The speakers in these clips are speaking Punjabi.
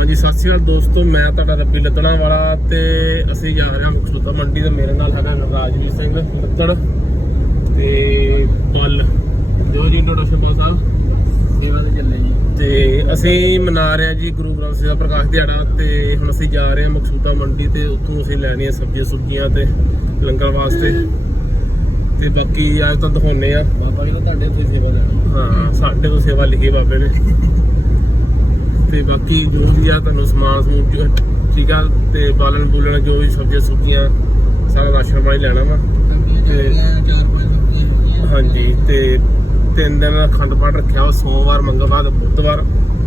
ਹਾਂਜੀ ਸਤਿ ਸ਼੍ਰੀ ਅਕਾਲ ਦੋਸਤੋ ਮੈਂ ਤੁਹਾਡਾ ਰੱਬੀ ਲੱਤਣਾ ਵਾਲਾ ਤੇ ਅਸੀਂ ਜਾ ਰਹੇ ਹਾਂ ਮੁਕਤਸਰ ਮੰਡੀ ਤੇ। ਮੇਰੇ ਨਾਲ ਹੈਗਾ ਰਾਜਵੀਰ ਸਿੰਘ ਲੱਤੜ ਤੇ ਪਲ ਜੋ ਜੀ ਇੰਟਰੋਡਕਸ਼ਨ ਪਲ ਸਾਹਿਬ। ਸੇਵਾ ਤੇ ਚੱਲੇ ਜੀ। ਤੇ ਅਸੀਂ ਮਨਾ ਰਹੇ ਹਾਂ ਜੀ ਗੁਰੂ ਗ੍ਰੰਥ ਸਾਹਿਬ ਦਾ ਪ੍ਰਕਾਸ਼ ਦਿਹਾੜਾ ਤੇ ਹੁਣ ਅਸੀਂ ਜਾ ਰਹੇ ਹਾਂ ਮਕਸੂਦਾ ਮੰਡੀ ਤੇ। ਉੱਥੋਂ ਅਸੀਂ ਲੈਣੀਆਂ ਸਬਜ਼ੀਆਂ ਸੁਬਜ਼ੀਆਂ ਤੇ ਲੰਗਰ ਵਾਸਤੇ। ਤੇ ਬਾਕੀ ਅੱਜ ਤਾਂ ਦਿਖਾਉਨੇ ਆ ਬਾਬਾ ਜੀ ਨੂੰ ਤੁਹਾਡੇ ਉੱਤੇ ਸੇਵਾ ਲੈਣਾ। ਹਾਂ ਸਾਡੇ ਤੋਂ ਸੇਵਾ ਲਿਖੀ ਬਾਬੇ ਨੇ। ਤੇ ਬਾਕੀ ਜੋ ਵੀ ਆ ਤੁਹਾਨੂੰ ਸਮਾਨ ਸਮੂਨ ਠੀਕ ਆ ਤੇ ਬਾਲਣ ਬੁਲਣ ਜੋ ਵੀ ਸਬਜ਼ੀਆਂ ਸੁਬਜ਼ੀਆਂ ਸਾਰਾ ਰਾਸ਼ਨ ਪਾਣੀ ਲੈਣਾ ਵਾ। ਤੇ- ਹਾਂਜੀ ਤੇ ਤਿੰਨ ਦਿਨ ਦਾ ਅਖੰਡ ਪਾਠ ਰੱਖਿਆ ਵਾ ਸੋਮਵਾਰ ਮੰਗਲਵਾਰ ਬੁੱਧਵਾਰ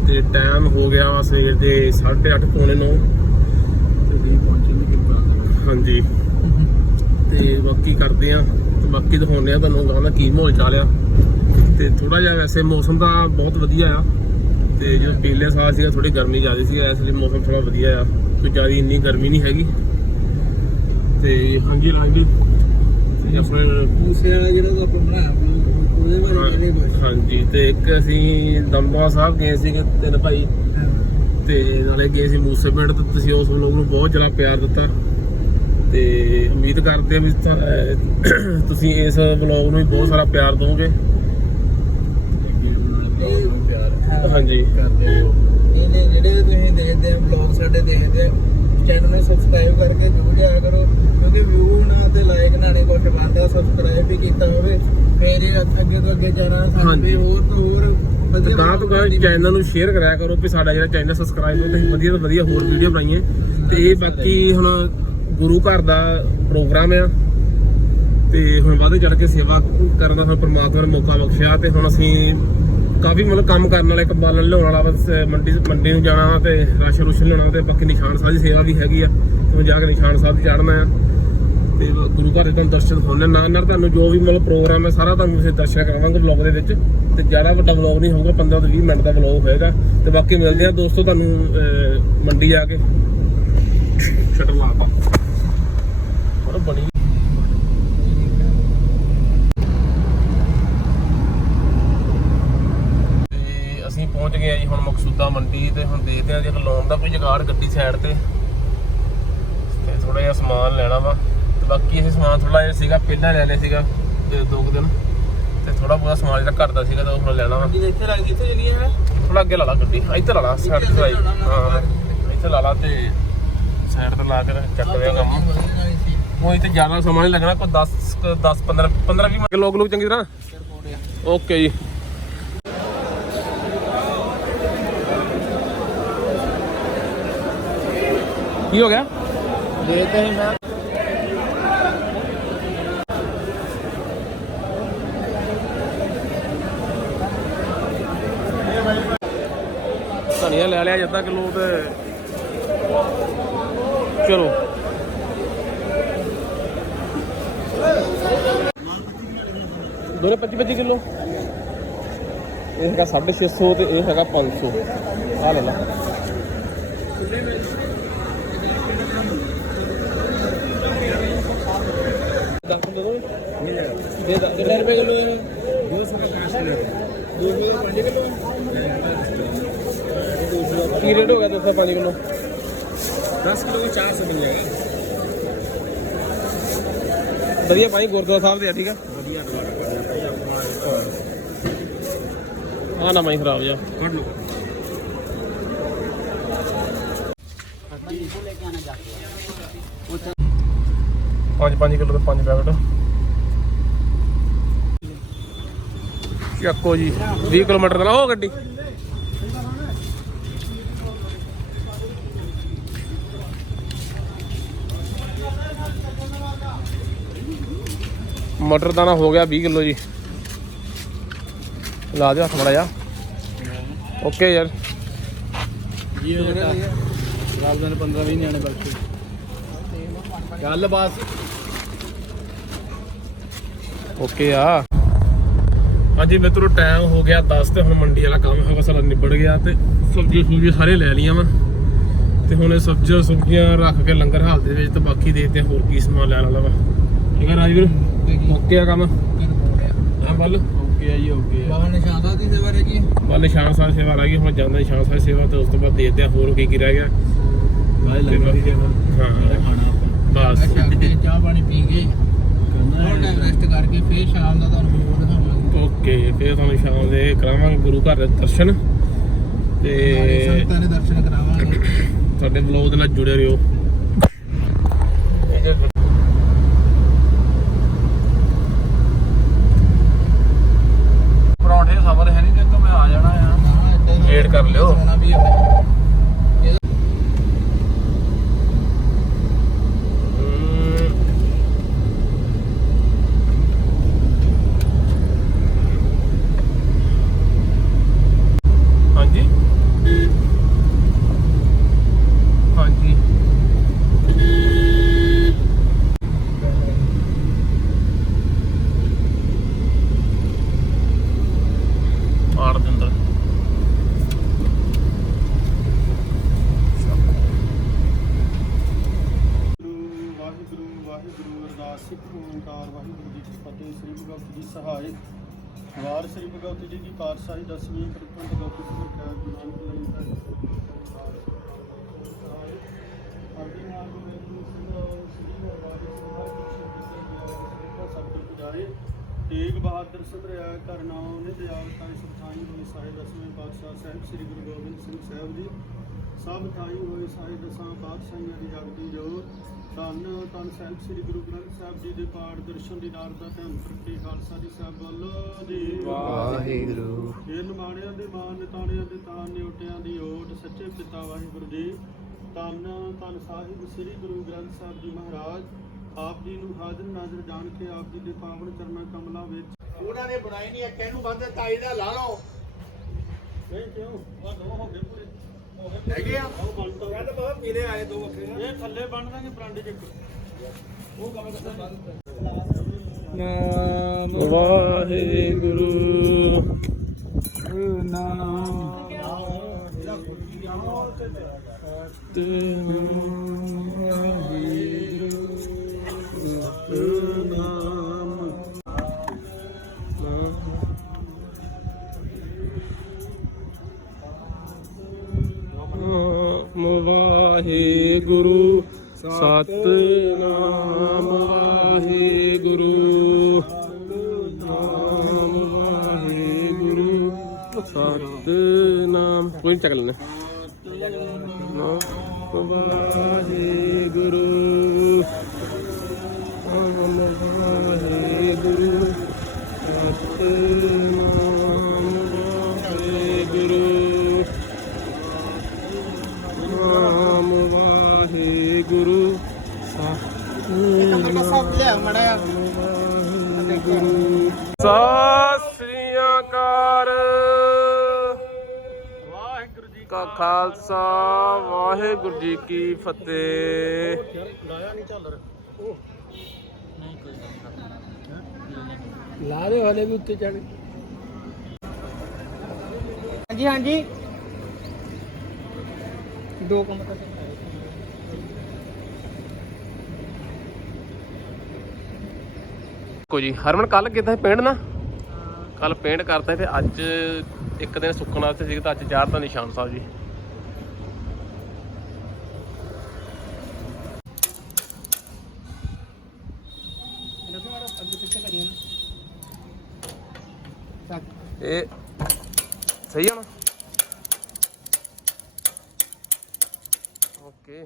ਤੇ ਟਾਈਮ ਹੋ ਗਿਆ ਵਾ ਸਵੇਰ ਦੇ 8:30 ਪੌਣੇ 9 ਤੇ ਤੁਸੀਂ ਪਹੁੰਚੇ ਨਹੀਂ ਕਿੰਨਾ ਹਾਂਜੀ। ਤੇ ਬਾਕੀ ਕਰਦੇ ਆ ਤੇ ਬਾਕੀ ਦਿਖਾਉਂਦੇ ਆ ਤੁਹਾਨੂੰ ਗਾਂ ਦਾ ਕੀ ਮਾਹੌਲ ਚੱਲ ਆ। ਤੇ ਥੋੜਾ ਜਿਹਾ ਵੈਸੇ ਮੌਸਮ ਤਾਂ ਬਹੁਤ ਵਧੀਆ ਆ। ਤੇ ਜੋ ਪਿਛਲੇ ਸਾਲ ਸੀਗਾ ਥੋੜੀ ਗਰਮੀ ਜ਼ਿਆਦਾ ਸੀ ਇਸ ਲਈ ਮੌਸਮ ਥੋੜਾ ਵਧੀਆ ਆ। ਕੋਈ ਜ਼ਿਆਦਾ ਇੰਨੀ ਗਰਮੀ ਨਹੀਂ ਹੈਗੀ। ਤੇ ਹਾਂਜੀ ਰਾਜੀ ਤੇ ਆਪਣੇ ਜਿਹੜਾ ਆਪਾਂ ਬਣਾਇਆ ਹਾਂਜੀ ਤੇ ਇੱਕ ਅਸੀਂ ਦਮਦਮਾ ਸਾਹਿਬ ਗਏ ਸੀਗੇ ਤਿੰਨ ਭਾਈ। ਤੇ ਨਾਲੇ ਗਏ ਸੀ ਮੂਸੇ ਪਿੰਡ ਤੇ ਤੁਸੀਂ ਉਸ ਵਲੋਗ ਨੂੰ ਬਹੁਤ ਜ਼ਿਆਦਾ ਪਿਆਰ ਦਿੱਤਾ। ਤੇ ਉਮੀਦ ਕਰਦੇ ਆ ਵੀ ਤੁਸੀਂ ਇਸ ਵਲੋਗ ਨੂੰ ਵੀ ਬਹੁਤ ਸਾਰਾ ਪਿਆਰ ਦਿਓਗੇ ਪਿਆਰ ਹਾਂਜੀ। ਕਰਦੇ ਹੋ। ਇਹਨੇ ਜਿਹੜੇ ਤੁਸੀਂ ਦੇਖਦੇ ਆ ਵਲੌਗ ਸਾਡੇ ਦੇਖਦੇ ਆ ਚੈਨਲ ਨੂੰ ਸਬਸਕ੍ਰਾਈਬ ਕਰਕੇ ਜਰੂਰ ਜਾਇਆ ਕਰੋ ਕਿਉਂਕਿ ਵਿਊ ਨਾ ਤੇ ਲਾਈਕ ਨਾ ਨੇ ਕੁਝ ਬੰਦਾ ਸਬਸਕ੍ਰਾਈਬ ਵੀ ਕੀਤਾ ਹੋਵੇ ਫਿਰ ਇਹ ਅੱਗੇ ਤੋਂ ਅੱਗੇ ਜਾਣਾ ਸਾਨੂੰ ਹਾਂਜੀ। ਵੀ ਹੋਰ ਤੋਂ ਹੋਰ ਤੇ ਵਧੀਆ ਗਾਂ ਤੋਂ ਗਾਂ ਚੈਨਲ ਨੂੰ ਸ਼ੇਅਰ ਕਰਿਆ ਕਰੋ ਵੀ ਸਾਡਾ ਜਿਹੜਾ ਚੈਨਲ ਸਬਸਕ੍ਰਾਈਬ ਹੋ ਤੇ ਅਸੀਂ ਵਧੀਆ ਤੋਂ ਵਧੀਆ ਹੋਰ ਵੀਡੀਓ ਬਣਾਈਏ। ਤੇ ਇਹ ਬਾਕੀ ਹੁਣ ਗੁਰੂ ਘਰ ਦਾ ਪ੍ਰੋਗਰਾਮ ਆ। ਤੇ ਹੁਣ ਵੱਧ ਚੜ ਕੇ ਸੇਵਾ ਕਰਨ ਦਾ ਸਾਨੂੰ ਪ੍ਰਮਾਤਮਾ ਨੇ ਮੌਕਾ ਬਖਸ਼ਿਆ ਤੇ ਹੁਣ ਅਸੀਂ ਕਾਫੀ ਮਤਲਬ ਕੰਮ ਕਰਨ ਵਾਲਾ ਇੱਕ ਬਾਲਣ ਲਿਆਉਣ ਵਾਲਾ ਬਸ ਮੰਡੀ ਮੰਡੀ ਨੂੰ ਜਾਣਾ ਵਾ ਤੇ ਰਾਸ਼ਨ ਰੂਸ਼ਨ ਲਿਆਉਣਾ ਤੇ ਬਾਕੀ ਨਿਸ਼ਾਨ ਸਾਹਿਬ ਦੀ ਸੇਵਾ ਵੀ ਹੈਗੀ ਆ। ਤੇ ਹੁਣ ਜਾ ਕੇ ਨਿਸ਼ਾਨ ਸਾਹਿਬ ਤੇ ਚੜਨਾ ਆ। ਤੇ ਗੁਰੂ ਘਰ ਦੇ ਤੁਹਾਨੂੰ ਦਰਸ਼ਨ ਹੋਣੇ ਨਾਲ ਨਾਲ ਤੁਹਾਨੂੰ ਜੋ ਵੀ ਮਤਲਬ ਪ੍ਰੋਗਰਾਮ ਹੈ ਸਾਰਾ ਤੁਹਾਨੂੰ ਅਸੀਂ ਦਰਸ਼ਨ ਕਰਾਵਾਂਗੇ ਵਲੌਗ ਦੇ ਵਿੱਚ। ਤੇ ਜ਼ਿਆਦਾ ਵੱਡਾ ਵਲੌਗ ਨਹੀਂ ਹੋਊਗਾ 15 ਤੋਂ 20 ਮਿੰਟ ਦਾ ਵਲੌਗ ਹੋਏਗਾ। ਤੇ ਬਾਕੀ ਮਿਲਦੇ ਆ ਦੋਸਤੋ ਤੁਹਾਨੂੰ ਮੰਡੀ ਜਾ ਕੇ। ਸ਼ਟਰ ਲਾ ਪਾ ਬਣੀ ਤੇ ਅਸੀਂ ਪਹੁੰਚ ਗਏ ਆ ਜੀ ਹੁਣ ਮਕਸੂਦਾ ਮੰਡੀ ਤੇ ਹੁਣ ਦੇਖਦੇ ਆ ਜੇ ਲਾਉਣ ਦਾ ਕੋਈ ਜੁਗਾੜ ਗੱਡੀ ਸਾਈਡ ਤੇ। ਤੇ ਥੋੜਾ ਜਿਹਾ ਸਮਾਨ ਲੈਣਾ ਵਾ। ਤੇ ਬਾਕੀ ਇਹ ਸਮਾਨ ਥੋੜਾ ਜਿਹਾ ਸੀਗਾ ਪਹਿਲਾਂ ਲੈ ਲਿਆ ਸੀਗਾ ਦੋ ਕੁ ਦਿਨ। ਤੇ ਥੋੜਾ ਬਹੁਤਾ ਸਮਾਨ ਜਿਹੜਾ ਘਰ ਦਾ ਸੀਗਾ ਤਾਂ ਉਹ ਹੁਣ ਲੈਣਾ ਵਾ। ਜੀ ਇੱਥੇ ਲੱਗ ਜਿੱਥੇ ਚੱਲੀਏ ਹੈ ਥੋੜਾ ਅੱਗੇ ਲਾ ਲਾ ਗੱਡੀ। ਇੱਥੇ ਲਾ ਲਾ ਸਾਈਡ ਤੇ ਲਾਈ। ਹਾਂ। ਇੱਥੇ ਲਾ ਲਾ ਤੇ ਸਾਈਡ ਤੇ ਲਾ ਕੇ ਚੱਕ ਲਿਆ ਕੰਮ। ਕੋਈ ਤੇ ਜ਼ਿਆਦਾ ਸਮਾਂ ਨਹੀਂ ਲੱਗਣਾ ਕੋਈ 10 ਕੁ 10 15 15 20 ਮਿੰਟ। ਲੋਕ ਲੋਕ ਚੰਗੀ ਤਰ੍ਹਾਂ। ਓਕੇ ਜੀ। ਕੀ ਹੋ ਗਿਆ? ਦੇਖਦੇ ਹੀ ਮੈਂ। ਧਨੀਆ ਲੈ ਲਿਆ ਜੱਦਾ ਕਿਲੋ ਤੇ ਚਲੋ। ਦੋਨੇ 25 25 ਕਿਲੋ। ਇਹ ਹੈਗਾ 650 ਤੇ ਇਹ ਹੈਗਾ 500 ਆ ਲੈ ਲਾ ਦਸ ਕਿਲੋ ਦੋ ਦੇ ਦਾ ਕਿੰਨੇ ਰੁਪਏ ਕਿਲੋ ਇਹ 205 ਕਿਲੋ ਕੀ ਰੇਟ ਹੋ ਗਿਆ 205 ਕਿਲੋ? 10 ਕਿਲੋ ਦੀ 400 ਮਿਲ ਜਾਏਗਾ ਵਧੀਆ ਭਾਈ ਗੁਰਦੁਆਰਾ ਸਾਹਿਬ ਦੇ ਆ ਠੀਕ ਆ? ਵਧੀਆ। ਆ ਨਾ ਖਰਾਬ ਜਾ ਕੱਢ ਲਓ। ਪੰਜ ਪੰਜ ਕਿਲੋ ਦੇ ਪੰਜ ਪੈਕਟ। ਚੱਕੋ ਜੀ 20 ਕਿਲੋਮੀਟਰ ਦਾ ਉਹ ਗੱਡੀ। ਮਟਰ ਦਾਣਾ ਹੋ ਗਿਆ 20 ਕਿਲੋ ਜੀ। ਲਾ ਦਿਓ ਹੱਥ ਮੜਾ ਜਾ ਓਕੇ ਯਾਰ। ਇਹ ਬੇਟਾ ਗੱਲ ਦੇ 15 20 ਨਿਆਣੇ ਬੈਠੇ। ਗੱਲ ਬਸ ਓਕੇ ਆ। ਹਾਂਜੀ ਮਿੱਤਰੋ ਟਾਈਮ ਹੋ ਗਿਆ 10 ਤੇ ਹੁਣ ਮੰਡੀ ਵਾਲਾ ਕੰਮ ਹੈਗਾ ਸਾਰਾ ਨਿਬੜ ਗਿਆ ਤੇ ਸਬਜ਼ੀ ਸੁਬਜ਼ੀ ਸਾਰੇ ਲੈ ਲਈਆਂ ਵਾ। ਤੇ ਹੁਣ ਇਹ ਸਬਜ਼ੀਆਂ ਸੁਬਜ਼ੀਆਂ ਰੱਖ ਕੇ ਲੰਗਰ ਹਾਲ ਦੇ ਵਿੱਚ ਤੇ ਬਾਕੀ ਦੇਖਦੇ ਹਾਂ ਹੋਰ ਕੀ ਸਮਾਨ ਲੈਣ ਵਾਲਾ ਵਾ। ਠੀਕ ਹੈ ਰਾਜਵੀਰ? ਓਕੇ ਆ ਕੰਮ? ਹਾਂ ਬੱਲ। ਓਕੇ ਆ ਜੀ ਓਕੇ ਆ। ਬਾਬਾ ਨਿਸ਼ਾਨ ਸਾਹਿਬ ਦੀ ਸੇਵਾ ਰਹੀ ਬਾ ਨਿਸ਼ਾਨ ਸਾਹਿਬ ਸੇਵਾ ਲੱਗੀ ਹੁਣ ਜਾਂਦਾ ਨਿਸ਼ਾਨ ਸਾਹਿਬ ਸੇਵਾ ਤੇ ਉਸ ਤੋਂ ਬਾਅਦ ਦੇਖਦੇ ਆ ਹੋਰ ਕੀ ਕੀ ਰਹਿ ਗਿਆ। ਬਾਈ ਲੰਗਰ ਦੀ ਸੇਵਾ। ਹਾਂ। ਖਾਣਾ ਬਸ। ਚਾਹ ਪਾਣੀ ਪੀ ਕੇ ਕਰਨਾ ਹੋਰ ਟਾਈਮ ਰੈਸਟ ਕਰਕੇ ਫੇਰ ਸ਼ਾਮ ਦਾ ਤੁਹਾਨੂੰ ਹੋਰ ਓਕੇ ਫਿਰ ਤੁਹਾਨੂੰ ਸ਼ਾਮ ਦੇ ਕਰਾਵਾਂਗੇ ਗੁਰੂ ਘਰ ਦੇ ਦਰਸ਼ਨ। ਤੇ ਸੰਗਤਾਂ ਦੇ ਦਰਸ਼ਨ ਕਰਾਵਾਂਗੇ। ਤੁਹਾਡੇ ਬਲੌਗ ਦੇ ਨਾਲ ਜੁੜੇ ਰਹੋ। ਪਰੌਂਠੇ ਸਬਰ ਹੈ ਨਹੀਂ ਤੇ ਤੋਂ ਮੈਂ ਆ ਜਾਣਾ ਆ। Wait ਕਰ ਲਿਓ। ਤੇਗ ਬਹਾਦਰ ਸਤਰਿਆ ਘਰ ਨਾਮ ਨੇ ਦਿਆਲ ਕਾਇ ਸੁਖਾਈ ਹੋਈ ਸਾਹਿਬ ਦਸਵੇਂ ਪਾਤਸ਼ਾਹ ਸਾਹਿਬ ਸ੍ਰੀ ਗੁਰੂ ਗੋਬਿੰਦ ਸਿੰਘ ਸਾਹਿਬ ਜੀ। ਸਭ ਥਾਈ ਹੋਏ ਸਾਰੇ ਦਸਾਂ ਪਾਤਸ਼ਾਹੀਆਂ ਦੀ ਜਗਦੀ ਜੋਤ ਧੰਨ ਧੰਨ ਸਾਹਿਬ ਸ੍ਰੀ ਗੁਰੂ ਗ੍ਰੰਥ ਸਾਹਿਬ ਜੀ ਦੇ ਪਾਠ ਦਰਸ਼ਨ ਦੀ ਨਾਰ ਦਾ ਧੰਨ ਪ੍ਰਤੀ ਖਾਲਸਾ ਦੀ ਸਾਹਿਬ ਵੱਲੋਂ ਜੀ। ਵਾਹਿਗੁਰੂ। ਇਹ ਨਿਮਾਣਿਆਂ ਦੇ ਮਾਨ ਨਿਤਾਣਿਆਂ ਦੇ ਤਾਨ ਨਿਉਟਿਆਂ ਦੀ ਓਟ ਸੱਚੇ ਪਿਤਾ ਵਾਹਿਗੁਰੂ ਜੀ। ਧੰਨ ਧੰਨ ਸਾਹਿਬ ਸ੍ਰੀ ਗੁਰੂ ਗ੍ਰੰਥ ਸਾਹਿਬ ਜੀ ਮਹਾਰਾਜ। ਆਪ ਜੀ ਨੂੰ ਹਾਜ਼ਰ ਨਾਜ਼ਰ ਜਾਣ ਕੇ ਆਪ ਜੀ ਦੇ ਪਾਵਨ ਚਰਨਾਂ ਕਮਲਾਂ ਵਿੱਚ ਉਹਨਾਂ ਨੇ ਬਣਾਈ ਨਹੀਂ ਇੱਕ ਇਹਨੂੰ ਬੰਦ ਤਾਈ ਦਾ ਲਾ ਲਓ। ਨਹੀਂ ਕਿਉਂ? ਆ ਦੋ ਹੋ ਗਏ ਪੂਰੇ। ਹੋ ਗਏ ਹੈਗੇ ਆ। ਉਹ ਬੰਦ ਕਹਿੰਦਾ ਬਾਬਾ ਪੀਲੇ ਆਏ ਦੋ ਵੱਖਰੇ ਇਹ ਥੱਲੇ ਬੰਨ ਦਾਂਗੇ ਬਰਾਂਡੇ ਚ ਇੱਕ। ਉਹ ਕਮੇ ਨਾਮ ਵਾਹਿਗੁਰੂ। ਨਾਮ ਨਾਮ ਸਤਨਾਮ ਵਾਹਿਗੁਰੂ। ਨਾਮ ਵਾਹਿਗੁਰੂ। ਸਤਨਾਮ ਕੋਈ ਚੱਕ ਲੈਣਾ ਨਾਮ ਵਾਹਿਗੁਰੂ। ਲਿਆ ਮੜਿਆ ਸਤਿ ਸ੍ਰੀ ਅਕਾਲ ਵਾਹਿਗੁਰੂ ਜੀ ਕਾ ਖਾਲਸਾ ਵਾਹਿਗੁਰੂ ਜੀ ਕੀ ਫਤਿਹ। ਲਾ ਦੇ ਹਲੇ ਵੀ ਉੱਤੇ ਚੜ ਹਾਂਜੀ ਹਾਂਜੀ। ਦੋ ਕੰਮ ਕਰ ਕੋ ਜੀ। ਹਰਮਨ ਕੱਲ ਸੀ ਪੇਂਟ ਨਾ? ਕੱਲ ਪੇਂਟ ਕਰਤਾ ਤੇ ਅੱਜ ਇੱਕ ਦਿਨ ਸੁੱਕਣ ਵਾਸਤੇ ਸੀ ਤਾਂ ਅੱਜ ਚਾਰ ਤਾਂ ਨਿਸ਼ਾਨ ਸਾਹਿਬ ਜੀ। ਇਹ ਸਹੀ ਆ ਨਾ? ਓਕੇ।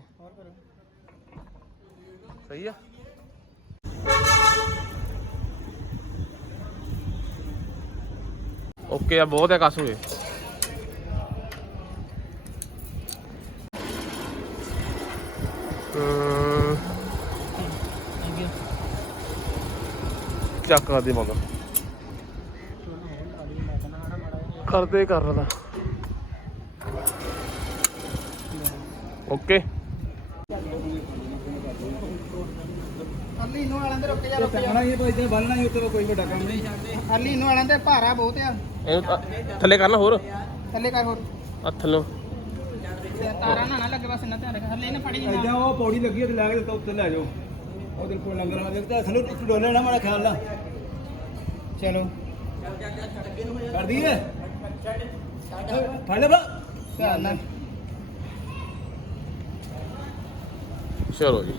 ਸਹੀ ਆ? ਓਕੇ ਆ ਬਹੁਤ ਹੈ ਕਸ ਅੱਗੇ ਚੱਕ ਦੇ ਮਗਰ। ਕਰਦੇ ਕਰ ਰਹਾ ਓਕੇ। ਅਰਲੀ ਨੂੰ ਵਾਲਾਂ ਦੇ ਰੁਕ ਜਾ ਰੁਕ ਜਾ। ਇਹ ਤਾਂ ਇਦਾਂ ਬੰਨਣਾ ਹੀ ਉੱਤੇ ਕੋਈ ਵੱਡਾ ਕੰਮ ਨਹੀਂ। ਅਰਲੀ ਨੂੰ ਵਾਲਾਂ ਦੇ ਭਾਰਾ ਬਹੁਤ ਆ। ਇਹਨੂੰ ਤਾਂ ਥੱਲੇ ਕਰਨਾ ਹੋਰ। ਥੱਲੇ ਕਰ ਹੋਰ। ਆ ਥੱਲੋਂ। ਤਾਰਾ ਨਾ ਨਾ ਲੱਗੇ ਬਸ ਇਹਨਾਂ ਧਿਆਨ ਰੱਖ। ਥੱਲੇ ਇਹਨੇ ਫੜੀ ਇਦਾਂ ਉਹ ਪੌੜੀ ਲੱਗੀ ਹੈ ਤੇ ਲੈ ਕੇ ਦਿੱਤਾ ਉੱਤੇ ਲੈ ਜਾਓ। ਉਹਦੇ ਕੋਲ ਲੰਗਰ ਆ ਦੇਖਦਾ ਥੱਲੇ ਇੱਕ ਡੋਲੇ ਨਾ ਮਾੜਾ ਖਿਆਲ ਨਾਲ ਚਲੋ। ਕਰ ਦਈਏ ਫੜ ਲੈ ਬਾ ਧਿਆਨ ਨਾਲ। ਚਲੋ ਜੀ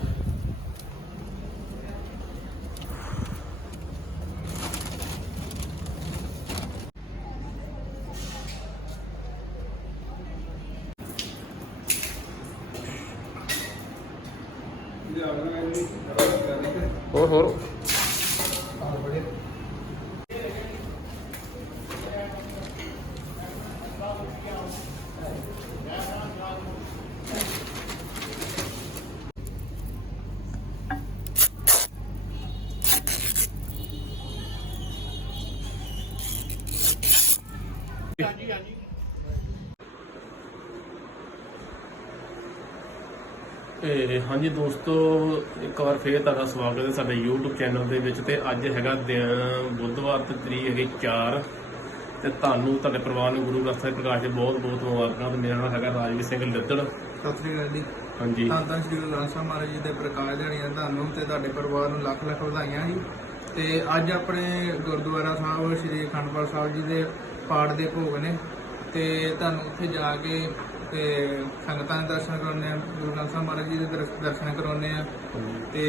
ਹਾਂਜੀ ਦੋਸਤੋ ਇੱਕ ਵਾਰ ਫੇਰ ਤੁਹਾਡਾ ਸਵਾਗਤ ਹੈ ਸਾਡੇ YouTube ਚੈਨਲ ਦੇ ਵਿੱਚ ਤੇ ਅੱਜ ਹੈਗਾ ਦਿਨ ਬੁੱਧਵਾਰ ਤੇ ਤਰੀਕ ਹੈਗੀ 4 ਤੇ ਤੁਹਾਨੂੰ ਤੁਹਾਡੇ ਪਰਿਵਾਰ ਨੂੰ ਗੁਰੂ ਗ੍ਰੰਥ ਸਾਹਿਬ ਪ੍ਰਕਾਸ਼ ਦੇ ਬਹੁਤ ਬਹੁਤ ਮੁਬਾਰਕਾਂ ਤੇ ਮੇਰਾ ਨਾਮ ਹੈਗਾ ਰਾਜਵੀਰ ਸਿੰਘ ਲੱਦੜ। ਸਤਿ ਸ੍ਰੀ ਅਕਾਲ ਜੀ। ਹਾਂਜੀ। ਧੰਨ ਧੰਨ ਸ਼੍ਰੀ ਗੁਰੂ ਗ੍ਰੰਥ ਸਾਹਿਬ ਮਹਾਰਾਜ ਜੀ ਦੇ ਪ੍ਰਕਾਸ਼ ਦਿਹਾੜੀਆਂ ਤੁਹਾਨੂੰ ਤੇ ਤੁਹਾਡੇ ਪਰਿਵਾਰ ਨੂੰ ਲੱਖ ਲੱਖ ਵਧਾਈਆਂ ਜੀ। ਤੇ ਅੱਜ ਆਪਣੇ ਗੁਰਦੁਆਰਾ ਸਾਹਿਬ ਸ਼੍ਰੀ ਅਖੰਡਪੁਰ ਸਾਹਿਬ ਜੀ ਦੇ ਪਾਠ ਦੇ ਭੋਗ ਨੇ। ਤੇ ਤੁਹਾਨੂੰ ਉੱਥੇ ਜਾ ਕੇ ਤੇ ਸੰਗਤਾਂ ਦੇ ਦਰਸ਼ਨ ਕਰਾਉਣੇ ਆ ਗੁਰੂ ਗ੍ਰੰਥ ਸਾਹਿਬ ਮਹਾਰਾਜ ਜੀ ਦੇ ਦਰ- ਦਰਸ਼ਨ ਕਰਾਉਣੇ ਆ ਤੇ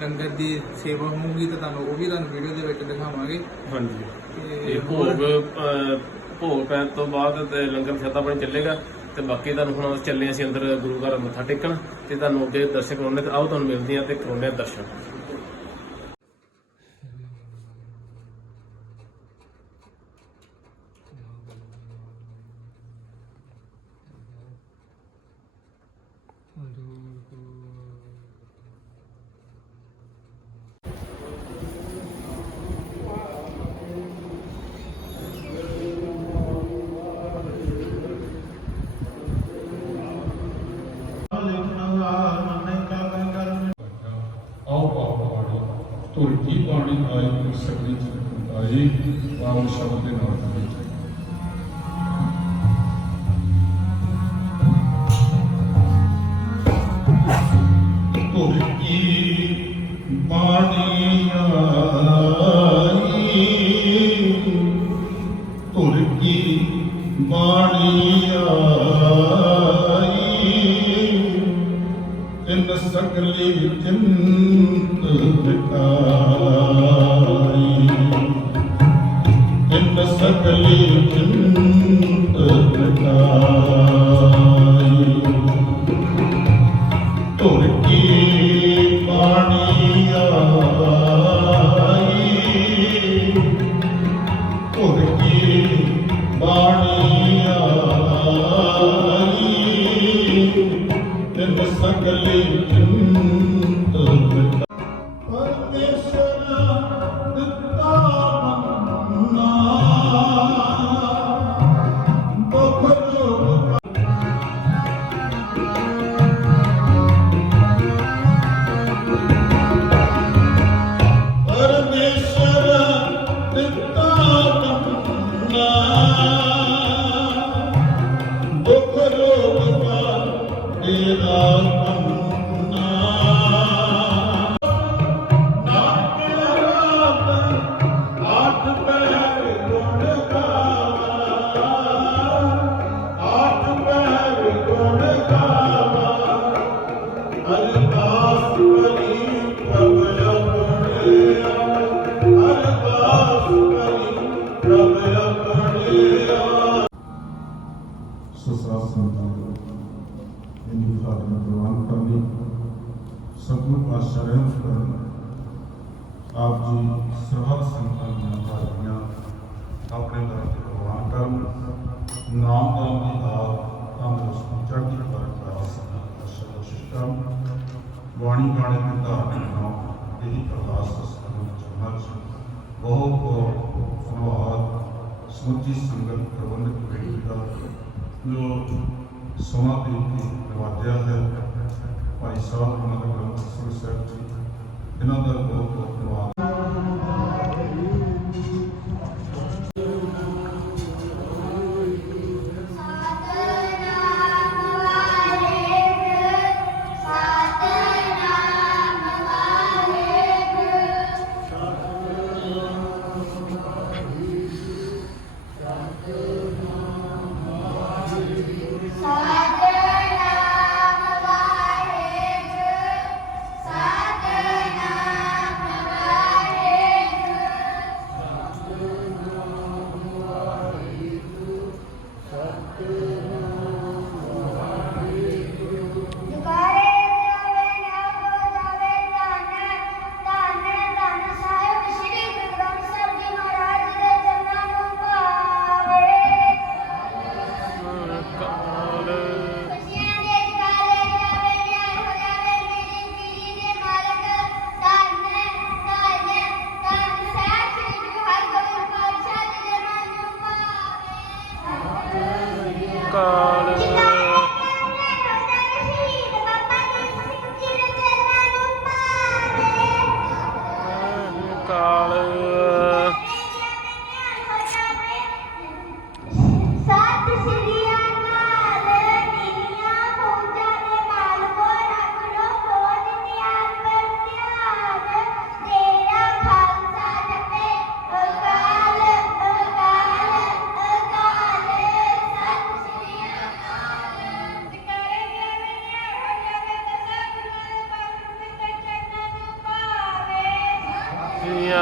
ਲੰਗਰ ਦੀ ਸੇਵਾ ਹੋਊਗੀ ਤੇ ਤੁਹਾਨੂੰ ਉਹ ਵੀ ਤੁਹਾਨੂੰ ਵੀਡੀਓ ਦੇ ਵਿੱਚ ਦਿਖਾਵਾਂਗੇ। ਹਾਂਜੀ। ਤੇ ਤੇ ਭੋਗ ਅਹ, ਭੋਗ ਪੈਣ ਤੋਂ ਬਾਅਦ ਤੇ ਲੰਗਰ ਛੱਤਾ ਬਣ ਚੱਲੇਗਾ ਤੇ ਬਾਕੀ ਤੁਹਾਨੂੰ ਹੁਣ ਚੱਲੇ ਅਸੀਂ ਅੰਦਰ ਗੁਰੂ ਘਰ ਮੱਥਾ ਟੇਕਣ ਤੇ ਤੁਹਾਨੂੰ ਅੱਗੇ ਦਰਸ਼ਨ ਕਰਾਉਣੇ ਤੇ ਆਓ ਤੁਹਾਨੂੰ ਮਿਲਦੇ ਆ ਤੇ ਕਰਾਉਣੇ ਆ ਦਰਸ਼ਨ ਆਓ ਪਾਪ ਬਾਣੀ ਧੁਰ ਕੀ ਬਾਣੀ ਆਈ ਗੁਰ ਸਗਲੀ Oh. ਭਾਈ ਸਾਹਿਬ ਉਹਨਾਂ ਦਾ ਗ੍ਰੰਥ ਸੁਣ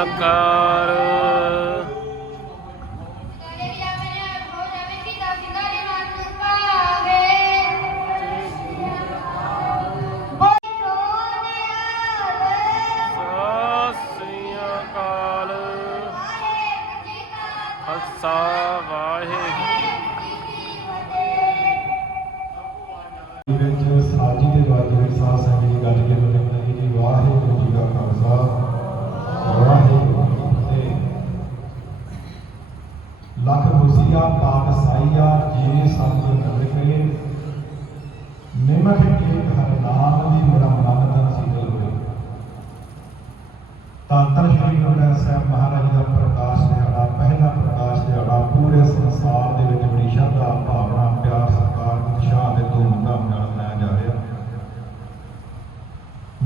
ਸ੍ਰੀ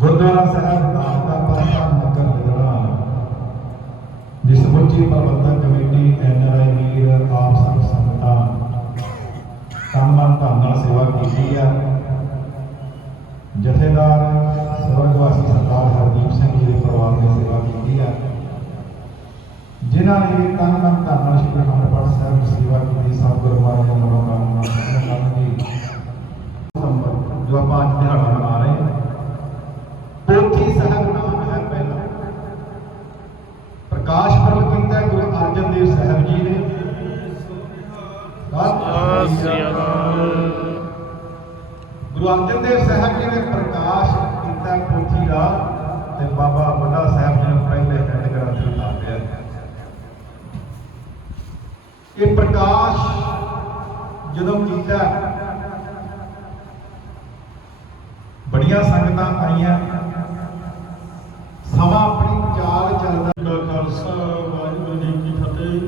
ਗੁਰਦੁਆਰਾ ਸਾਹਿਬ ਨਾਮ ਦਾ ਪਾਸਾ ਨਗਰ ਲਿਗੜਾ ਜਿਸ ਸਮੁੱਚੀ ਪ੍ਰਬੰਧਕ ਕਮੇਟੀ ਐਨਆਰਆਈ ਵੀਰ ਆਪ ਸਭ ਸੰਗਤਾਂ ਤਨ ਮਨ ਸੇਵਾ ਕੀਤੀ ਹੈ ਜਥੇਦਾਰ, ਸਵਰਗਵਾਸੀ ਸਰਦਾਰ ਹਰਦੀਪ ਸਿੰਘ ਜੀ ਦੇ ਪਰਿਵਾਰ ਨੇ ਸੇਵਾ ਕੀਤੀ ਹੈ ਜਿਨ੍ਹਾਂ ਨੇ ਤਨ ਮਨ ਨਾਲ ਸ਼੍ਰੀ ਅਖੰਡ ਸਾਹਿਬ ਸੇਵਾ ਕੀਤੀ ਸਭ ਗੁਰੂ ਮਹਾਰਾਜ ਮਨੋਕਾਮਨਾ ਪੂਰਨ ਕਰਨ ਦੀ ਜੋ ਆਪਾਂ ਅੱਜ ਦਿਹਾੜਾ ਮਨਾ ਰਹੇ ਹਾਂ ਪੋਥੀ ਸਾਹਿਬ ਨਾਮ ਹੈ ਪਹਿਲਾ ਪ੍ਰਕਾਸ਼ ਪੁਰਬ ਕੀਤਾ ਗੁਰੂ ਅਰਜਨ ਦੇਵ ਸਾਹਿਬ ਜੀ ਨੇ ਸਤਿ ਸ੍ਰੀ ਅਕਾਲ ਗੁਰੂ ਅਰਜਨ ਦੇਵ ਸਾਹਿਬ ਜੀ ਨੇ ਪ੍ਰਕਾਸ਼ ਕੀਤਾ ਪੋਥੀ ਦਾ ਤੇ ਬਾਬਾ ਬੁੱਢਾ ਸਾਹਿਬ ਜੀ ਨੇ ਪਹਿਲੇ ਹੈਡ ਗ੍ਰੰਥ ਉਤਾਰਿਆ ਇਹ ਪ੍ਰਕਾਸ਼ ਜਦੋਂ ਕੀਤਾ, ਬੜੀਆਂ ਸੰਗਤਾਂ ਆਈਆਂ। ਸਮਾਂ ਆਪਣੀ ਚਾਲ ਚੱਲਦਾ। ਦਾ ਖਾਲਸਾ, ਵਾਹਿਗੁਰੂ ਜੀ ਕੀ ਫਤਿਹ।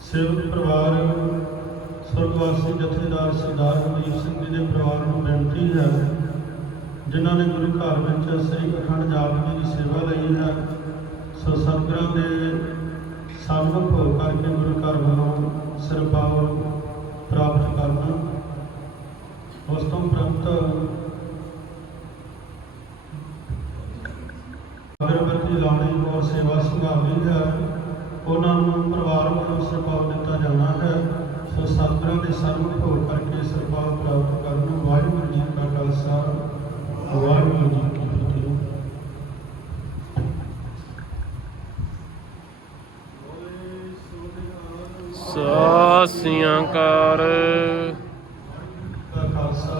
ਸੇਵਕ ਪਰਿਵਾਰ ਸਰਗਵਾਸੀ ਜਥੇਦਾਰ ਸਰਦਾਰ ਹਰਦੀਪ ਸਿੰਘ ਜੀ ਦੇ ਪਰਿਵਾਰ ਨੂੰ ਬੇਨਤੀ ਹੈ, ਜਿਨ੍ਹਾਂ ਨੇ ਗੁਰੂ ਘਰ ਵਿੱਚ ਸ੍ਰੀ ਅਖੰਡ ਜਾਪ ਜੀ ਦੀ ਸੇਵਾ ਲਈ ਹੈ, ਸੋ ਸਤਿਗੁਰਾਂ ਦੇ ਸਾਹਮਣੇ ਭੋਗ ਕਰਕੇ ਗੁਰੂ ਘਰ ਵੱਲੋਂ ਸਿਰਪਾਵ ਪ੍ਰਾਪਤ ਕਰਨਾ। ਉਸ ਤੋਂ ਪ੍ਰਾਪਤ ਅਗਰਬੱਤੀ ਲਾਉਣੀ ਔਰ ਸੇਵਾ ਸੰਭਾਲਣੀ ਹੈ, ਉਹਨਾਂ ਨੂੰ ਪਰਿਵਾਰ ਵੱਲੋਂ ਸਰਪਾਲ ਦਿੱਤਾ ਜਾਣਾ ਹੈ। ਸੋ ਸਤਿਗੁਰਾਂ ਦੇ ਸਰਬ ਭੋਗ ਕਰਕੇ ਸਰਪਾਲ ਪ੍ਰਾਪਤ ਕਰਨ ਵਾਹਿਗੁਰੂ ਜੀ ਕਾ ਖਾਲਸਾ ਵਾਹਿਗੁਰੂ ਜੀ ਕੀ ਫਤਿਹ। ਦਾ ਖਾਲਸਾ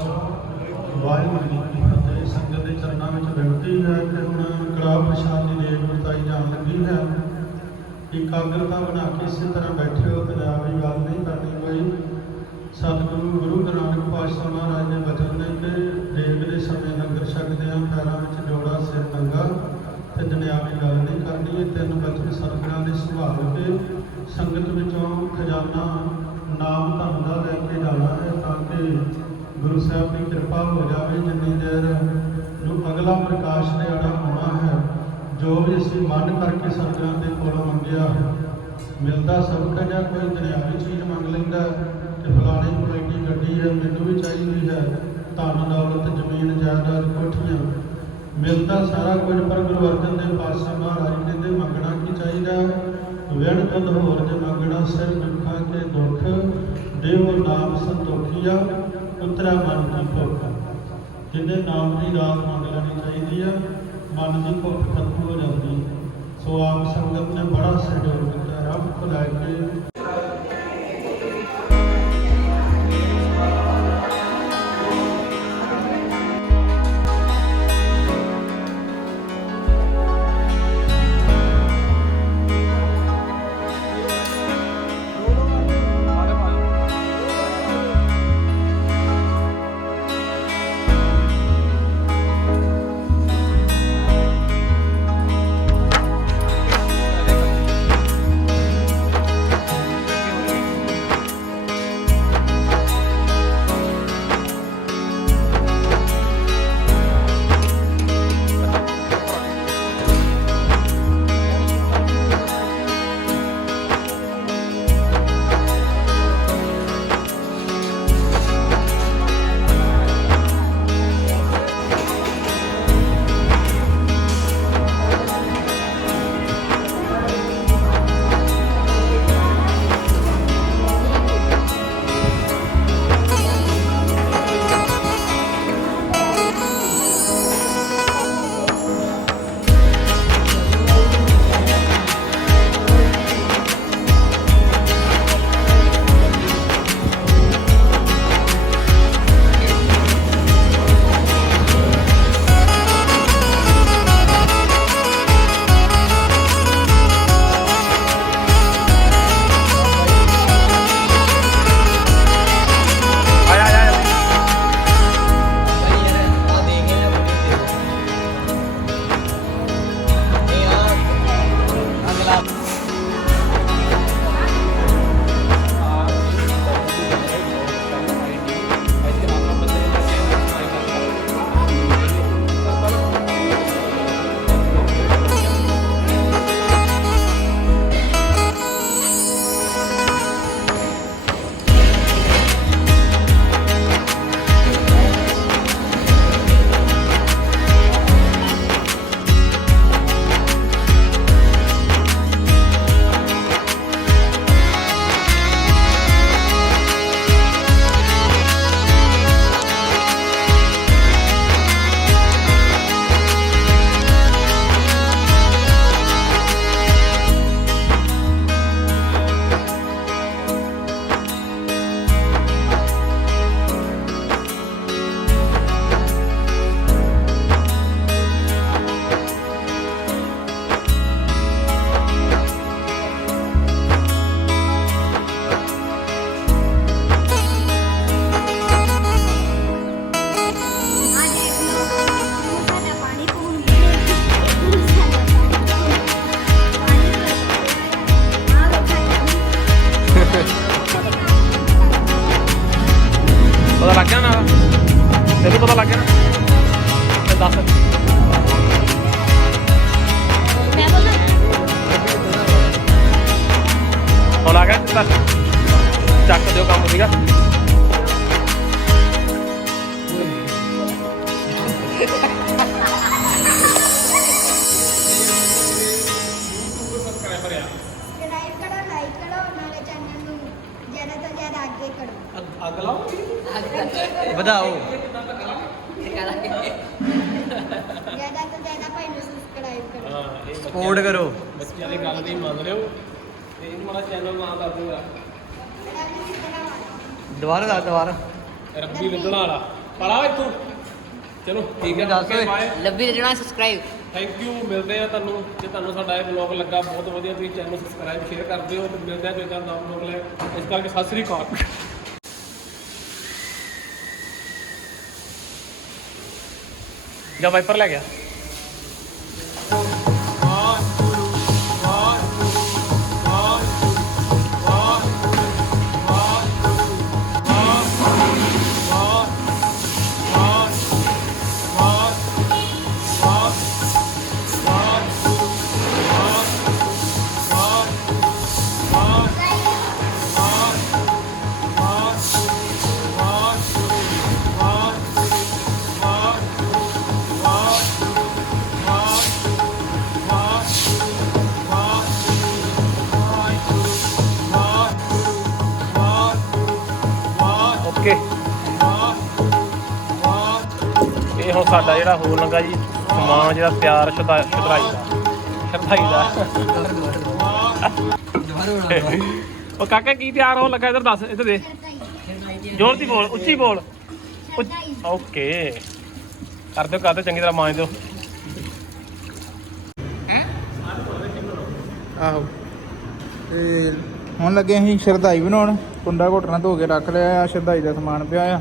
ਵਾਹਿਗੁਰੂ ਜੀ ਕੀ ਫਤਿਹ। ਸੰਗਤ ਦੇ ਚਰਨਾਂ ਵਿੱਚ ਬੇਨਤੀ ਹੈ ਕਿ ਹੁਣ ਕੜਾਹ ਪ੍ਰਸ਼ਾਦ ਦੀ ਦੇਗ ਵਰਤਾਈ ਜਾਣ ਲੱਗੀ ਹੈ। ਇਕਾਗਰਤਾ ਬਣਾ ਕੇ ਇਸੇ ਤਰ੍ਹਾਂ ਬੈਠੇ ਹੋ ਦੁਨਿਆਵੀ ਗੱਲ ਨਹੀਂ ਕਰਨੀ ਕੋਈ ਸਤਿਗੁਰੂ ਗੁਰੂ ਨਾਨਕ ਪਾਤਸ਼ਾਹ ਮਹਾਰਾਜ ਨੇ ਬਚਨ ਨੇ ਕਿ ਸਮੇਂ ਲੰਗਰ ਛਕਦੇ ਹਾਂ ਪੈਰਾਂ ਵਿੱਚ ਜੋੜਾ ਸਿਰ ਨੰਗਾ ਤੇ ਦੁਨਿਆਵੀ ਗੱਲ ਨਹੀਂ ਕਰਨੀ ਇਹ ਤਿੰਨ ਬਚਨ ਸਤਿਗੁਰਾਂ ਦੇ ਸੰਭਾਲ ਕੇ ਸੰਗਤ ਵਿੱਚੋਂ ਖਜ਼ਾਨਾ, ਨਾਮ ਧਨ ਦਾ ਲੈ ਕੇ ਜਾਣਾ ਹੈ ਤਾਂ ਕਿ ਗੁਰੂ ਸਾਹਿਬ ਦੀ ਕਿਰਪਾ ਹੋ ਜਾਵੇ ਜਿੰਨੀ ਦੇਰ ਨੂੰ ਅਗਲਾ ਪ੍ਰਕਾਸ਼ ਦਿਹਾੜਾ ਹੋਣਾ ਹੈ, ਜੋ ਵੀ ਅਸੀਂ ਮਨ ਕਰਕੇ ਸਤਿਗੁਰਾਂ ਦੇ ਕੋਲੋਂ ਮੰਗਿਆ ਹੈ ਮਿਲਦਾ ਸਭ ਕੁਝ ਹੈ ਕੋਈ ਦੁਨਿਆਵੀ ਚੀਜ਼ ਮੰਗ ਲੈਂਦਾ ਹੈ ਫਲਾਣੇ ਕੋਲ ਇੰਨੀ ਗੱਡੀ ਹੈ ਮੈਨੂੰ ਵੀ ਚਾਹੀਦੀ ਹੈ, ਧਨ, ਦੌਲਤ, ਜ਼ਮੀਨ, ਜਾਇਦਾਦ, ਕੋਠੀਆਂ। ਮਿਲਦਾ ਸਾਰਾ ਕੁਝ ਪਰ ਗੁਰੂ ਅਰਜਨ ਦੇਵ ਪਾਤਸ਼ਾਹ ਮਹਾਰਾਜ ਕਹਿੰਦੇ, ਮੰਗਣਾ ਕੀ ਚਾਹੀਦਾ? ਵਿਣ ਤਦ ਹੋਰ ਜੇ ਮੰਗਣਾ, ਸਿਰ ਦੁੱਖਾਂ ਕੇ ਦੁੱਖ। ਦੇਵੋ ਨਾਮ ਸੰਤੋਖੀਆ ਉਤਰਾ ਮਨ ਕੀ ਭੁੱਖ। ਜਿਹਦੇ ਨਾਮ ਦੀ ਰਾਤ ਮੰਗ ਲੈਣੀ ਚਾਹੀਦੀ ਆ, ਮਨ ਦੀ ਭੁੱਖ ਖਤਮ ਹੋ ਜਾਂਦੀ। ਸੋ ਆਪ ਸੰਗਤ ਨੇ ਬੜਾ ਸਹਿਯੋਗ ਦਿੱਤਾ ਰੱਬ ਕੋ ਲੈ ਕੇ ਹੁਣ ਆ ਗਿਆ ਚੱਕ ਚੱਕ ਦਿਓ ਕੰਮ ਸੀਗਾ। ਸਬਸਕ੍ਰਾਈਬ ਕਰੋ ਲਾਈਕ ਕਰੋ ਨਾਲੇ ਚੈਨਲ ਨੂੰ ਜ਼ਿਆਦਾ ਤੋਂ ਜ਼ਿਆਦਾ ਅੱਗੇ ਕਰੋ। ਅੱਗ ਲਾਓ। ਵਧਾਓ। ਜ਼ਿਆਦਾ ਤੋਂ ਜ਼ਿਆਦਾ ਭਾਈ ਨੂੰ ਸਬਸਕ੍ਰਾਈਬ ਕਰੋ। ਹਾਂ ਇਹ ਸਪੋਰਟ ਕਰੋ। ਬੱਚਿਆਂ ਦੀ ਗੱਲ ਦੀ ਮੰਨ ਲਿਓ ਤੇ ਚੈਨਲ ਦੱਸ ਦੁਬਾਰਾ ਦੱਸ ਦੁਬਾਰਾ। ਰੱਬੀ ਲੱਡਣਾ ਵਾਲਾ। ਪੜਾ ਇੱਥੋਂ ਚਲੋ ਠੀਕ ਹੈ ਦੱਸ ਓਏ। ਬਾਏ ਲੱਭੀ ਸਬਸਕ੍ਰਾਈਬ ਥੈਂਕ ਯੂ ਮਿਲਦੇ ਆ ਤੁਹਾਨੂੰ। ਜੇ ਤੁਹਾਨੂੰ ਸਾਡਾ ਇਹ ਵਲੌਗ ਲੱਗਾ ਬਹੁਤ ਵਧੀਆ ਤੁਸੀਂ ਚੈਨਲ ਸਬਸਕ੍ਰਾਈਬ ਸ਼ੇਅਰ ਕਰ ਦਿਓ ਤੇ ਮਿਲਦੇ ਆ ਕੋਈ ਨਾਮ ਵਲੌਗ ਲੈ। ਇਸ ਕਰਕੇ ਸਤਿ ਸ੍ਰੀ ਅਕਾਲ। ਜਾ ਵਾਈਪਰ ਲੈ ਗਿਆ। ਹੁਣ ਸਾਡਾ ਜਿਹੜਾ ਹੋਰ ਲੰਗਾ ਜੀ, ਸਮਾਨ ਜਿਹੜਾ ਪਿਆਰ ਸ਼ੁਦਾ ਸ਼ੁਧਰਾਈ ਦਾ। ਸ਼ਰਧਾਈ ਦਾ। ਉਹ ਕਾਕਾ ਕੀ ਤਿਆਰ ਹੋਣ ਲੱਗਾ, ਇਧਰ ਦੱਸ, ਇਧਰ ਦੇ। ਜ਼ੋਰ ਦੀ ਬੋਲ, ਉੱਚੀ ਬੋਲ। ਓਕੇ। ਕਰ ਦਿਓ ਕਰ ਦਿਓ, ਚੰਗੀ ਤਰ੍ਹਾਂ ਮਾਂਜ ਦਿਓ। ਆਹੋ। ਤੇ ਹੁਣ ਲੱਗੇ ਅਸੀਂ ਸ਼ਰਧਾਈ ਬਣਾਉਣ। ਕੁੰਡਾ ਘੋਟਣਾ ਧੋ ਕੇ ਰੱਖ ਲਿਆ ਆ, ਸ਼ਰਧਾਈ ਦਾ ਸਮਾਨ ਪਿਆ ਆ।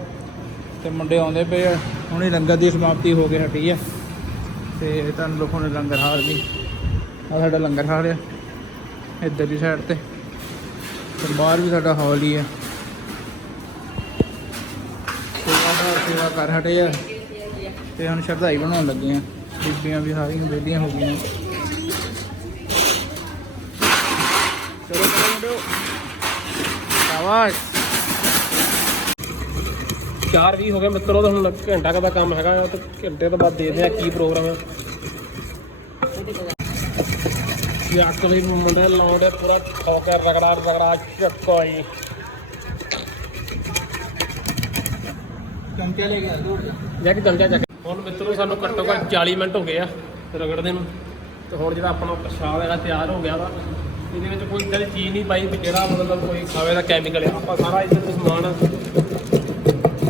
ਤੇ ਮੁੰਡੇ ਆਉਂਦੇ ਪਏ ਆ। ਹੁਣੇ ਲੰਗਰ ਦੀ ਸਮਾਪਤੀ ਹੋ ਕੇ ਹਟੀ ਆ। ਤੇ ਤੁਹਾਨੂੰ ਲੋਕਾਂ ਨੇ ਲੰਗਰ ਹਾਰ ਵੀ। ਆ ਸਾਡਾ ਲੰਗਰ ਹਾਲ ਆ ਇੱਧਰ ਦੀ ਸਾਈਡ ਤੇ। ਤੇ ਬਾਹਰ ਵੀ ਸਾਡਾ ਹਾਲ ਹੀ ਆ। ਸੇਵਾਦਾਰ ਸੇਵਾ ਕਰ ਹਟੇ ਆ। ਤੇ ਹੁਣ ਸ਼ਰਧਾਈ ਬਣਾਉਣ ਲੱਗੇ ਆ। ਬੀਬੀਆਂ ਵੀ ਸਾਰੀਆਂ ਵਿਹਲੀਆਂ ਹੋ ਗਈਆਂ। ਚਲੋ ਚਲੋ ਮੁੰਡਿਓ। ਸ਼ਾਬਾਸ਼। 4:20 ਹੋ ਗਏ ਮਿੱਤਰੋ ਤਾਂ ਹੁਣ ਘੰਟਾ ਕੁ ਦਾ ਕੰਮ ਹੈਗਾ ਤੇ ਘੰਟੇ ਤੋਂ ਬਾਅਦ ਦੇਖਦੇ ਆ ਕੀ ਪ੍ਰੋਗਰਾਮ ਹੈ ਯਾਕ ਲਈ ਮੁੰਡੇ ਲਾਉਂਦੇ ਪੂਰਾ ਠੋਕੇ ਰਗੜਾ ਰਗੜਾ ਚੱਕੋ ਜੀ ਚਮਚਾ ਲੈ ਕੇ ਆ ਦੋ ਜਾ। ਕੇ ਚਮਚਾ ਚੱਕ। ਹੁਣ ਮਿੱਤਰੋ ਸਾਨੂੰ ਘੱਟੋ ਘੱਟ 40 ਮਿੰਟ ਹੋ ਗਏ ਆ ਰਗੜਦੇ ਨੂੰ। ਤੇ ਹੁਣ ਜਿਹੜਾ ਆਪਣਾ ਪ੍ਰਸ਼ਾਦ ਹੈਗਾ ਤਿਆਰ ਹੋ ਗਿਆ ਵਾ। ਇਹਦੇ ਵਿੱਚ ਕੋਈ ਚੀਜ਼ ਨਹੀਂ ਪਾਈ ਜਿਹੜਾ ਮਤਲਬ ਕੋਈ ਖਾਵੇ ਦਾ ਕੈਮੀਕਲ ਆ। ਆਪਾਂ ਸਾਰਾ ਤੋਂ ਸਮਾਨ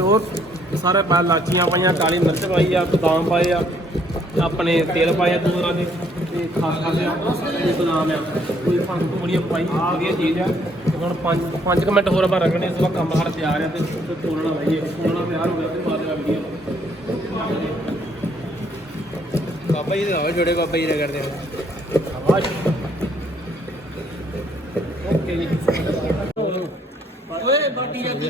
ਜੋ ਸਾਰੇ ਪਾ ਲਾਚੀਆਂ ਪਾਈਆਂ ਕਾਲੀ ਮਿਰਚ ਪਾਈ ਆ ਬਦਾਮ ਪਾਏ ਆ ਆਪਣੇ ਤੇਲ ਪਾਏ ਆ ਦੋ ਤਰ੍ਹਾਂ ਦੇ ਤੇ ਖਾਸ ਖਾਸ ਆ ਤੇ ਬਦਾਮ ਆ। ਕੋਈ ਫੰਕ ਬੜੀ ਪਾਈ ਵਧੀਆ ਚੀਜ਼ ਆ। ਤੇ ਹੁਣ 5 5 ਮਿੰਟ ਹੋਰ ਆਪਾਂ ਰਗੜਨੇ ਇਸ ਤੋਂ ਬਾਅਦ ਕੰਮ ਸਾਡਾ ਤਿਆਰ ਆ ਤੇ ਤੇ ਤੋਲਣਾ ਲਾਈਏ। ਤੋਲਣਾ ਤਿਆਰ ਹੋ ਗਿਆ ਤੇ ਬਾਅਦ ਵਿੱਚ ਵੀਡੀਓ। ਬਾਬਾ ਜੀ ਦੇ ਆਓ ਜੋੜੇ ਬਾਬਾ ਜੀ ਦਾ ਕਰਦੇ ਆ ਆਵਾਜ਼। ਓਕੇ ਜੀ। ਓਏ ਬਾਟੀ ਜਾ ਕੇ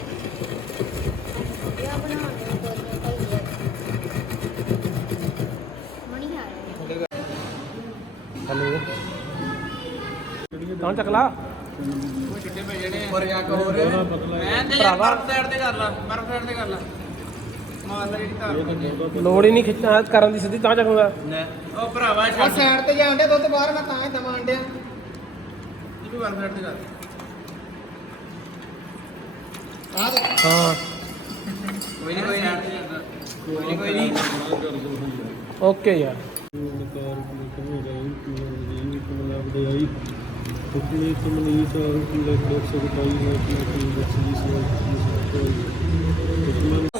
ਕੌਣ ਚੱਕਲਾ ਪਰ ਜਾ ਕੇ ਹੋ ਰਿਹਾ ਮੈਂ ਤੇ ਭਰਾਵਾ। ਬਰਫ ਸਾਈਡ ਤੇ ਕਰ ਲਾ ਬਰਫ ਸਾਈਡ ਤੇ ਕਰ ਲਾ ਮਾਰ ਲੈ ਜਿਹੜੀ ਧਾਰ ਲੋੜ ਹੀ ਨਹੀਂ ਖਿੱਚਣਾ ਕਰਨ ਦੀ ਸਿੱਧੀ ਤਾਂ ਚੱਕੂਗਾ। ਉਹ ਭਰਾਵਾ ਛੱਡ ਸਾਈਡ ਤੇ ਜਾਂਦੇ ਦੁੱਧ ਬਾਹਰ ਮੈਂ ਤਾਂ ਹੀ ਦਵਾਂ ਡਿਆ। ਇਹ ਵੀ ਬਰਫ ਸਾਈਡ ਤੇ ਕਰ ਆ ਦੇ ਹਾਂ। ਕੋਈ ਨਹੀਂ ਕੋਈ ਨਹੀਂ। ਕੋਈ ਨਹੀਂ ਕੋਈ ਨਹੀਂ। ਓਕੇ ਯਾਰ। ਉਤਨੀ ਤੁਮਨੀ ਤਾਂ ਲੋਕ ਸਗਤਾਈ ਹੈ ਕਿ ਕਿ ਬਖਸ਼ੀ ਸੋ ਹੋਈ ਹੈ।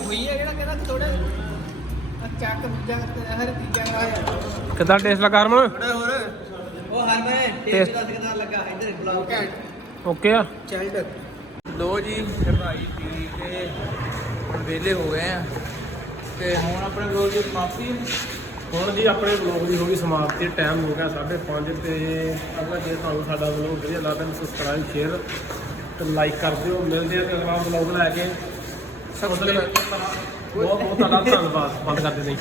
ਜਿਹੜਾ ਕਹਿੰਦਾ ਥੋੜਾ ਚੱਕ ਦੂਜਾ ਤੇ ਹਰ ਤੀਜਾ ਆਇਆ। ਕਿੱਦਾਂ ਟੇਸਟ ਲੱਗਾ ਰਮਨ ਹੋਰ। ਉਹ ਹਰ ਮੈਂ ਟੇਸਟ ਦੱਸ ਕਿਦਾਂ ਲੱਗਾ? ਇੱਧਰ ਬਲੌਗ ਓਕੇ ਆ। ਚਾਈਲਡ ਲੋ ਜੀ ਭਾਈ ਪੀ ਤੇ ਹੁਣ ਵਿਹਲੇ ਹੋ ਗਏ ਆ। ਤੇ ਹੁਣ ਆਪਣੇ ਬਲੌਗ ਦੀ ਸਮਾਪਤੀ ਹੁਣ ਜੀ ਆਪਣੇ ਵਲੌਗ ਦੀ ਹੋ ਗਈ ਸਮਾਪਤੀ ਟਾਈਮ ਹੋ ਗਿਆ 5:30 ਤੇ ਅਗਲਾ ਜੇ ਤੁਹਾਨੂੰ ਸਾਡਾ ਵਲੌਗ ਵਧੀਆ ਲੱਗਦਾ ਤਾਂ ਸਬਸਕ੍ਰਾਈਬ ਸ਼ੇਅਰ ਤੇ ਲਾਈਕ ਕਰ ਦਿਓ। ਮਿਲਦੇ ਆ ਤੇ ਅਗਲਾ ਵਲੌਗ ਲੈ ਕੇ। ਬਹੁਤ ਬਹੁਤ ਤੁਹਾਡਾ ਧੰਨਵਾਦ। ਬੰਦ ਕਰ ਦਿੰਦੇ